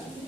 Thank you.